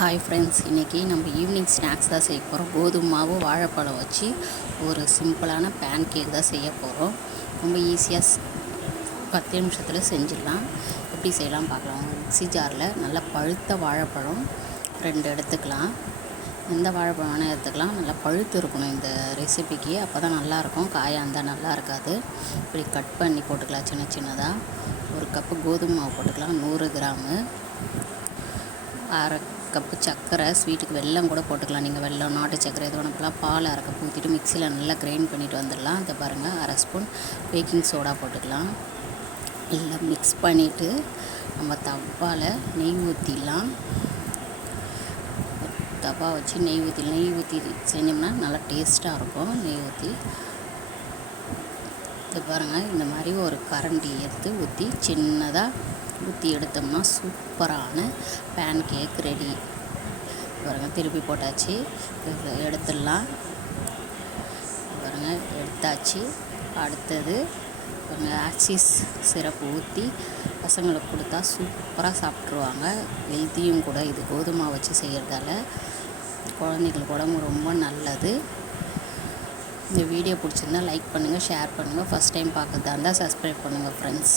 Hi friends, இன்றைக்கி நம்ம evening snacks தான் செய்ய போகிறோம். கோதுமை மாவு வாழைப்பழம் வச்சு ஒரு சிம்பிளான பேன் கேக் தான் செய்ய போகிறோம். ரொம்ப ஈஸியாக 10 நிமிஷத்தில் செஞ்சிடலாம். எப்படி செய்யலாம் பார்க்கலாம். மிக்ஸி ஜாரில் நல்லா பழுத்த வாழைப்பழம் 2 எடுத்துக்கலாம். எந்த வாழைப்பழம் வேணால் எடுத்துக்கலாம். நல்லா பழுத்து இருக்கணும் இந்த ரெசிபிக்கு, அப்போ தான் நல்லாயிருக்கும். காயாக இருந்தால் நல்லா இருக்காது. இப்படி கட் பண்ணி போட்டுக்கலாம் சின்ன சின்னதாக. ஒரு கப்பு கோதுமை மாவு போட்டுக்கலாம், 100 கிராமு. அரை கப்பு சர்க்கரை, ஸ்வீட்டுக்கு வெல்லம் கூட போட்டுக்கலாம். நீங்கள் வெல்லம், நாட்டு சர்க்கரை எது வேணும்லாம். பால் அரை கப்பு ஊற்றிட்டு மிக்சியில் நல்லா கிரைண்ட் பண்ணிவிட்டு வந்துடலாம். இதை பாருங்கள், அரை ஸ்பூன் பேக்கிங் சோடா போட்டுக்கலாம். எல்லாம் மிக்ஸ் பண்ணிவிட்டு நம்ம தவாவில் நெய் ஊற்றிடலாம். தவா வச்சு நெய் ஊற்றி செஞ்சோம்னா நல்லா டேஸ்ட்டாக இருக்கும். நெய் ஊற்றி இது பாருங்கள், இந்த மாதிரி ஒரு கரண்டி எடுத்து ஊற்றி சின்னதாக ஊற்றி எடுத்தோம்னா சூப்பரான பேன் கேக் ரெடி. பாருங்கள், திருப்பி போட்டாச்சு. எடுத்துடலாம். பாருங்கள், எடுத்தாச்சு. அடுத்தது பாருங்கள், ஆக்சிஸ் சிரப்பு ஊற்றி பசங்களுக்கு கொடுத்தா சூப்பராக சாப்பிட்ருவாங்க. ஹெல்த்தியும் கூட. இது கோதுமை வச்சு செய்கிறதால குழந்தைங்களுக்கு உடம்பு ரொம்ப நல்லது. இந்த வீடியோ பிடிச்சிருந்தால் லைக் பண்ணுங்கள், ஷேர் பண்ணுங்கள். ஃபஸ்ட் டைம் பார்க்குறதா இருந்தால் சப்ஸ்கிரைப் பண்ணுங்கள் ஃப்ரெண்ட்ஸ்.